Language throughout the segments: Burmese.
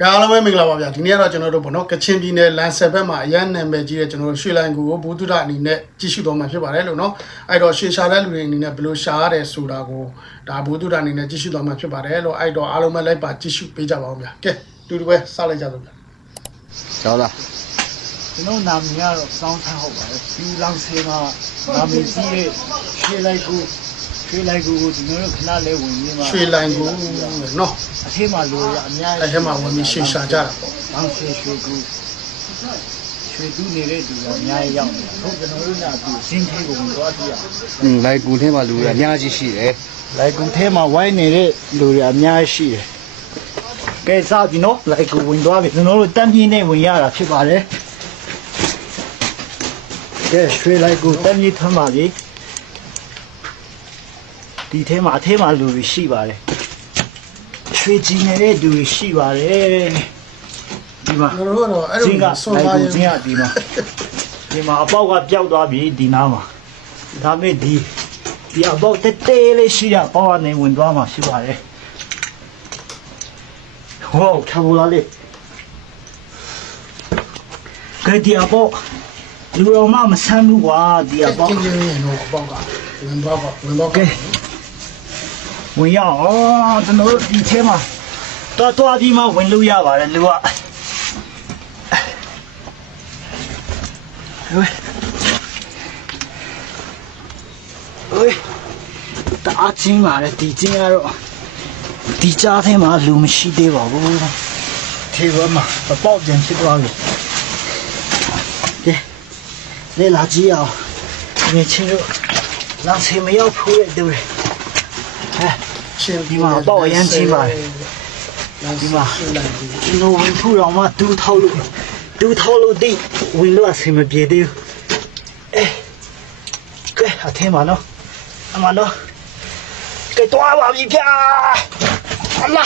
ကဲအားလုံးပဲမင်္ဂလာပါဗျာဒီနေ့ကတော့ကျွန်တော်တို့ဗောနော်ကချင်ပြည်နယ်လန်ဆက်ဘက်မှာအရန်နာမည်ကြီးတဲ့ကျွန်တော်တို့ရွှေလိုင်ကူကိုဘူတုဒအနေနဲ့ကြည့်ရှုတော့မှာဖြစ်ပါတယ်လို့နော်အဲ့တော့ရွှေရှာတဲ့လူတွေအနေနဲ့ဘယ်လိုရှာရတယ်ဆိုတာကိုဒါဘူတုဒအနေနဲ့ကြည့်ရှုတော့မှာဖြစ်ပါတယ်လို့အဲ့တော့အားလုံးပဲလိုက်ပါကြည့်ရှုပေးကြပါဦးဗျာကဲတူတူပဲစလိုက်ကြတော့ဗျာကျော်လားကျွန်တော်နာမည်ကတော့စောင်းထန်းဟုတ်ပါတယ်။ဒီလောင်ဆေးမှာနာမည်ကြီးရဲ့ရွှေလိုက်ကူ ရွှေလိုက်ကူကိုဒီလိုခဏလေးဝင်ရင်းမှာရွှေလိုင်ကူနော်အထက်မှာလိုရအများအဲ့ထဲမှာဝင်ပြီးရွှေရှာကြတာပေါ့လောင်ဆေးရွှေကူရွှေတူးနေတဲ့သူကအများကြီးရောက်နေတာ။ဟုတ်ကျွန်တော်တို့ကဒီစင်းသေးကိုတော့ကြည့်ရအောင်อืมလိုက်ကူထဲမှာလူတွေအများကြီးရှိတယ်။လိုက်ကူထဲမှာဝိုင်းနေတဲ့လူတွေအများကြီးရှိတယ်။ကဲစားပြီနော်လိုက်ကူဝင်သွားပြီကျွန်တော်တို့တန်းပြင်းနဲ့ဝင်ရတာဖြစ်ပါတယ်။ကဲရွှေလိုက်ကူတန်းပြင်းထွန်းပါပြီ။ ဒီထဲမှာအထဲမှာလူတွေရှိပါတယ်။ရွှေကြည်နေတဲ့လူတွေရှိပါတယ်။ဒီမှာကျွန်တော်တို့ကတော့အဲ့ဇလိုင်းကစွန်လိုက်စားကူရင်ဇင်းကဒီမှာဒီမှာအပေါက်ကပျောက်သွားပြီဒီနားမှာဒါပေမဲ့ဒီဒီအပေါက်တဲတဲလေးရှိရအပေါက်ကနေဝင်သွားမှာရှိပါတယ်ဟောချဘူလာလေးကဲဒီအပေါက်လူတော်မှမဆမ်းဘူးကွာဒီအပေါက်ကျင်းကျင်းရင်တော့အပေါက်ကဝင်တော့ပေါ့ဝင်တော့ကဲ ဝင်ရအောင်ကျွန်တော်တို့ဒီထဲမှာတော်တော်ဒီမှာဝင်လို့ရပါတယ်လူကဟဲ့ဟဲ့တအားချင်းပါလေဒီချင်းကတော့ဒီကြားထဲမှာလူမရှိသေးပါဘူးထေဘမှာအပေါက်ပြန်ဖြစ်သွားပြီကဲလေလာကြည့်အောင်ငယ်ချင်းတို့လာစီမရောက်ဘူးတဲ့တူတယ်ဟဲ့ချင်း ဒီမှာအပေါက်အရမ်းကြီးပါတယ်ဒီမှာရွှေလိုင်ကူကျွန်တော်ဝင်ဖို့တော့မှတူထောက်လို့တူထောက်လို့ဒီဝင်လို့အဆင်မပြေသေးဘူးအဲကဲအထင်းပါနော်အမနော်ကဲတော့ပါပြီဗျာအလာ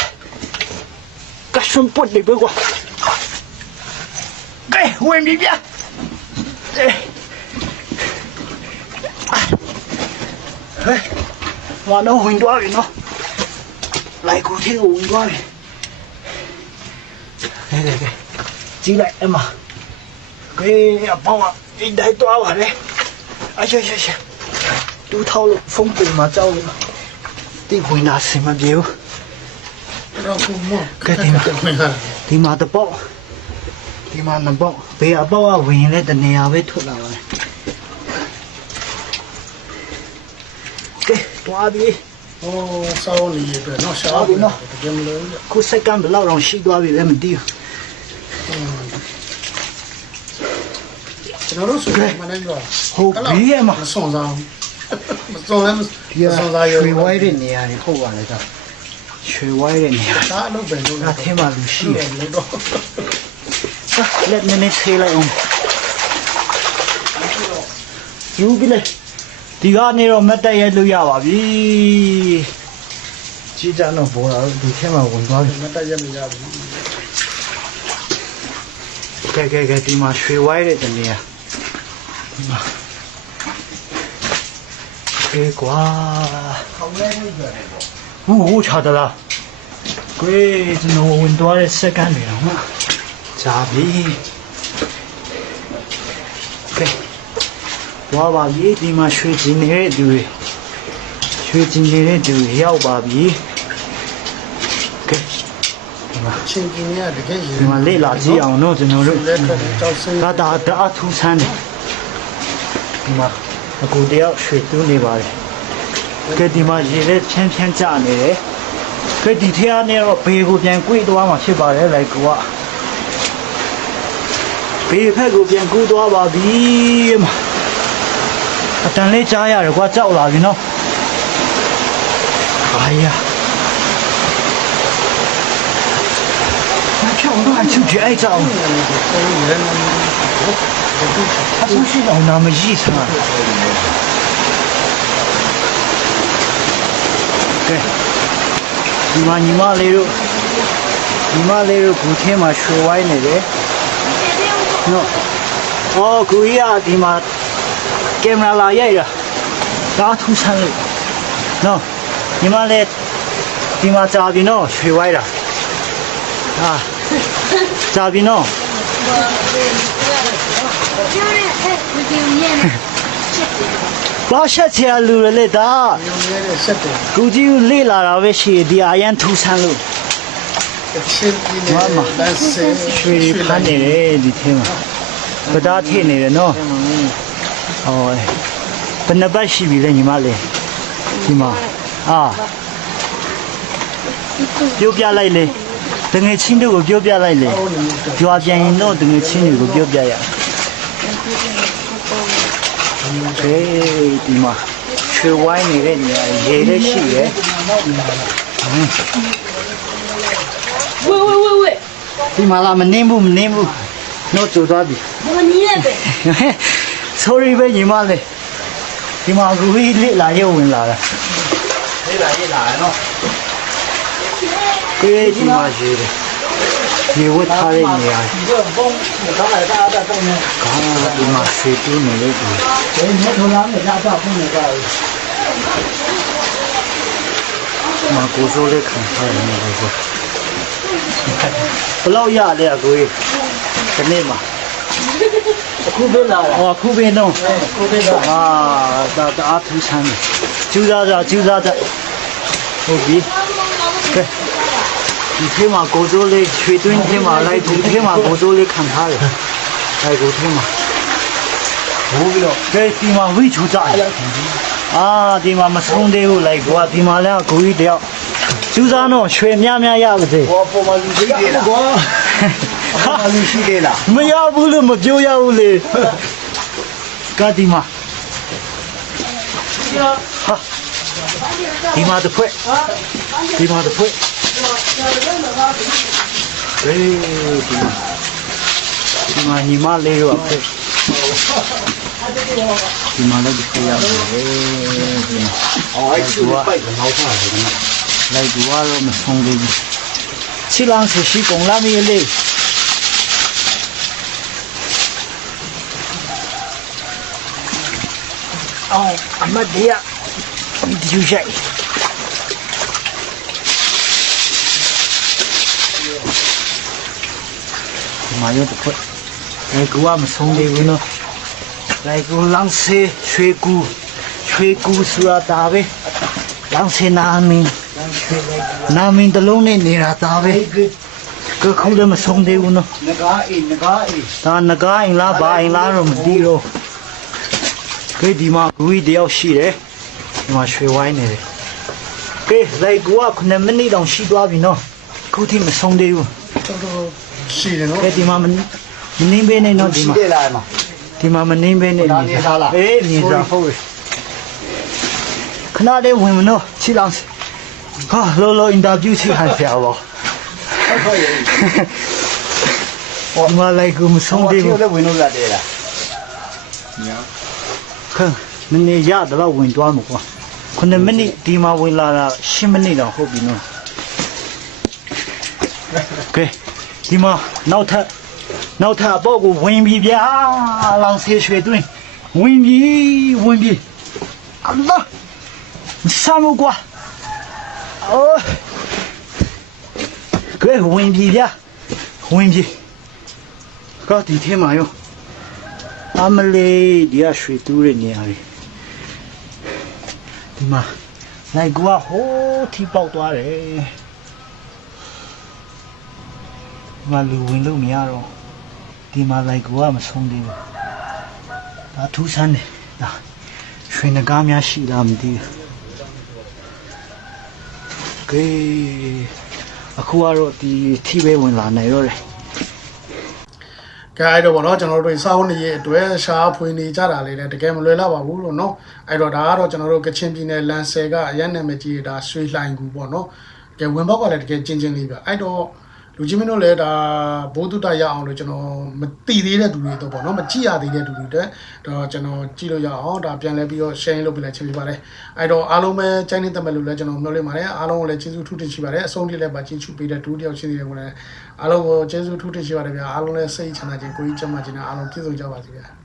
ကရှွန်ပုတ်နေပဲကွာကဲဝင်ပြီဗျာအဲဟဲ့မနော်ဝင်တော့ပြီနော် လိုက်ကိုသေးကိုဝင်သွားပြီကဲကဲကဲကြီးလိုက်အမကဲအပေါင်းကဒီတိုင်းတော့ပါလေအရှေ့ရှေ့ရှေ့တူထောက်လို့ဖုန်းပေါ်မှာကြောက်လို့ဒီဝင်လာစင်မပြေဘူးတော့ကူမောကဲဒီမှာဝင်လာဒီမှာတပေါက်ဒီမှာနှစ်ပေါက်ဘေးအပေါက်ကဝင်ရင်လည်းတနေရာပဲထွက်လာပါတယ်ကဲတွားပြီ ဟောစောင်းနေပြီနော်ရှားပြီနော်တကယ်မလို့ခုစက္ကန့်ဘယ်လောက်တော့ရှိသွားပြီလဲမသိဘူးကျွန်တော်တို့ဆိုရင်မနေ့ကဟုတ်ပြီရဲ့မှာမစွန်စားမစွန်လည်းမဒီကစွန်စားရုံရွှေဝိုင်းတဲ့နေရာတွေဟုတ်ပါလေကရွှေဝိုင်းတဲ့နေရာဒါအလုပ်ပဲလုပ်အထဲမှာလူရှိတယ်လို့တော့လက်နည်းနည်းဆေးလိုက်အောင်ယူပြီလေ ဒီကနေတော့မတ်တက်ရဲလို့ရပါပြီကြည်ကြတော့ဘောလာတော့ဒီထဲမှာဝင်သွားပြီမတက်ရမရဘူးကဲကဲကဲဒီမှာရွှေဝိုင်းတဲ့တနေရာဒီမှာအေးကွာခေါင်းလဲနေကြတယ်ပေါ့ဟိုဟိုချာတလားကွေးကျွန်တော်ဝင်သွားတဲ့စက္ကန့်တွေတော့ဂျာပြီ ဝါပါပြီဒီမှာရွှေကျင်နေတဲ့သူတွေရွှေကျင်နေတဲ့သူတွေရောက်ပါပြီကဲဒီမှာချင်းကင်းရတကယ်ရင်ဒီမှာလေ့လာကြည့်အောင်နော်ကျွန်တော်တို့လက်ခက်တောက်စိမ့်ဒါဒါတအားထူးဆန်းတယ်ဒီမှာအကူတယောက်ရွှေတူးနေပါတယ်ကဲဒီမှာရေလက်ဖြန်းဖြန်းကျနေတယ်ကဲဒီထက်ကနေတော့ဘေးကိုပြန်ကွေ့သွားမှာဖြစ်ပါတယ်လိုက်ကူကဘေးဖက်ကိုပြန်ကူးသွားပါပြီမှာ အတန်လေးကြားရတယ်ကွာကြောက်လာပြီနော်အာယာမချောင်းတော့အချူကျဲကြောက်အဆူရှိတော့နာမကြီးဆန်းကဲဒီမှာညီမလေးတို့ညီမလေးတို့ဘူထင်းမှာရွှေဝိုင်းနေတယ်နော်အော်ကိုကြီးကဒီမှာ ကင်မရာလာရိုက်တာဒါထူးဆန်းလို့နော်ညီမလေးဒီမှာကြာပြီနော်ရွှေဝိုင်းတာဟာကြာပြီနော်ဘာရှက်ချာလူရလေဒါရုံနေတဲ့ဆက်တယ်ကူကြီးကိုလေ့လာတာပဲရှိတယ်ဒီအရန်ထူဆန်းလို့ကချင်းပြည်နယ်လမ်းဆယ်ရွှေတွေဖမ်းနေတယ်ဒီထဲမှာဗဒါထိနေတယ်နော် ဟောဘယ်နှပတ်ရှိပြီလဲညီမလေးဒီမှာအာပြောပြလိုက်လေတငယ်ချင်းတို့ကိုပြောပြလိုက်လေရွာပြန်ရင်တော့တငယ်ချင်းတွေကိုပြောပြရအေးဒီမှာရွှေဝိုင်းနေတဲ့နေရာရေလည်းရှိရဲ့ဝေဝေဝေဝေဒီမှာလာမနေဘူးမနေဘူးတော့ကြိုးသွားပြီမနေရပဲ sorry ပဲညီမလေးဒီမှာကူကြီးလက်လာရုပ်ဝင်လာတာလက်လာရက်လာနော်ဒီဒီမှာရှိတယ်ဒီဝတ်ထားတဲ့နေရာဒီတော့ဘုံတော့လိုက်တာတော့တော့နေကားဒီမှာဆွေတူးနေလို့ဒီဒီနေ့ထလာနေကြတော့ဘုံနေကြတယ်မှာကိုစိုးလေးခံထားနေတယ်ဆိုဘယ်လောက်ရလဲအကိုကြီးဒီနေ့မှာ အခုပဲလာတာဟောခုပဲတော့ကိုပဲလာအာဒါတအားထူးဆန်းတယ်ကျူးစားကြကျူးစားကြဟုတ်ပြီကဲဒီထဲမှာကိုစိုးလေးရွှေတွင်းထဲမှာလိုက်ဒီထဲမှာကိုစိုးလေးခံထားတယ်အဲကိုထဲမှာဘိုးပြီးတော့ကဲဒီမှာဝိချူကြတယ်အာဒီမှာမဆုံးသေးဘူးလိုက်ကွာဒီမှာလည်းကိုကြီးတယောက်ကျူးစားတော့ရွှေများများရပါစေဘောပေါ်မှာလူရှိသေးလားကွာဟာ လူရှိသေးလားမရဘူးလို့မပြောရဘူးလေကဒီမှာဟာဒီမှာတစ်ဖွဲ့ဒီမှာတစ်ဖွဲ့အေးဒီမှာဒီမှာညီမလေးရောအဖွဲ့ဒီမှာလည်းတစ်ဖွဲ့ရတယ်ဒီမှာအော်အဲ့ချူပိုက်ကတော့ထားတယ်နော်လိုက်ကူကတော့မဆုံးသေးဘူးချီလန်းဆရှိကုန်လာမီလေ အောင်အမတ်ဒီယာဒီယူရှိုက်ဒီမာယောတစ်ခွက်အဲကူကမဆုံးသေးဘူးနော်လိုက်ကူလန်းစေရွှေကူရွှေကူဆိုတာဒါပဲလန်းစေနာမင်းနာမင်းတစ်လုံးနဲ့နေတာဒါပဲကခုလည်းမဆုံးသေးဘူးနော်ငကားအေးငကားအေးဒါငကားအိမ်လားဘာအိမ်လားတော့မသိတော့ ကဲဒီမှာဂူကြီးတယောက်ရှိတယ်ဒီမှာရွှေဝိုင်းနေတယ်ကဲလိုက်ကူက9မိနစ်တောင်ရှိသွားပြီနော်ခုထိမဆုံးသေးဘူးတော်တော်ရှိတယ်နော်ကဲဒီမှာမမနှင်းပေးနေတော့ဒီရှိမှာသေးလားမဒီမှာမနှင်းပေးနေဒါနေသားလားအေးမြင်စားဟုတ်ပြီခဏလေးဝင်မနော်ချီလောင်းစီဟာလောလောအင်တာဗျူးချီဟန်ဆရာပါဟုတ်ရဲ့ဒီမှာလိုက်ကူမဆုံးသေးဒီဘူးလည်းဝင်လို့ရတယ်လားညာ ခန့်နည်းနည်းရတော့ဝင်သွားမှာကွာ9မိနစ်ဒီမှာဝင်လာတာ10မိနစ်တော့ဟုတ်ပြီနော်ကဲဒီမှာနောက်ထပ်နောက်ထပ်အပေါ့ကိုဝင်ပြီဗျာလောင်ဆေးရွှေတွင်းဝင်ပြီဝင်ပြီအလာစမ်းမကွာ အိုးကဲဝင်ပြီဗျာဝင်ပြီကဒီထဲမှာရောအမလေးဒီကရွှေတူးတဲ့နေရာတွေဒီမှာလိုက်ကွာဟိုးထိပေါက်သွားတယ်ဒီမှာလူဝင်လို့မရတော့ဒီမှာလိုက်ကွာမဆုံးသေးဘူးဒါထူးဆန်းတယ်ဒါရွှေနဂါးများရှိလားမသိဘူးကဲအခုကတော့ဒီထိပဲဝင်လာနေရောတယ် ကဲအဲ့တော့ဗောနော်ကျွန်တော်တို့စောင်းနေရဲ့အတွက်ရှားဖွေနေကြတာလေးလည်းတကယ်မလွယ်တော့ပါဘူးလို့နော်အဲ့တော့ဒါကတော့ကျွန်တော်တို့ကချင်ပြည်နယ်လန်ဆယ်ကအရန်နာမည်ကြီးဒါရွှေလှိုင်ကူပေါ့နော်ကဲဝင်ပေါက်ကလည်းတကယ်ကျင်းချင်းလေးပဲအဲ့တော့ လူချင်းမင်းတို့လည်းဒါဘိုးတုတရအောင်လို့ကျွန်တော်မတိသေးတဲ့သူတွေတော့ပေါ့နော်မကြည့်ရသေးတဲ့သူတွေတက်တော့ကျွန်တော်ကြည့်လို့ရအောင်ဒါပြန်လဲပြီးတော့ share လုပ်ပြလိုက်ချင်ပြပါတယ်အဲ့တော့အားလုံးပဲကြိုင်းနေတက်မဲ့လို့လည်းကျွန်တော်မျှော်လင့်ပါတယ်အားလုံးကိုလည်းကျေးဇူးထူးတင်ရှိပါတယ်အဆုံးထိလည်းပါချင်းချူပေးတဲ့ဒုတိယချင်းတွေကိုလည်းအားလုံးကိုကျေးဇူးထူးတင်ရှိပါတယ်ဗျာအားလုံးလည်းစိတ်ချမ်းသာခြင်းကိုယ်ကြီးကျန်းမာခြင်းနဲ့အားလုံးပြည့်စုံကြပါစေဗျာ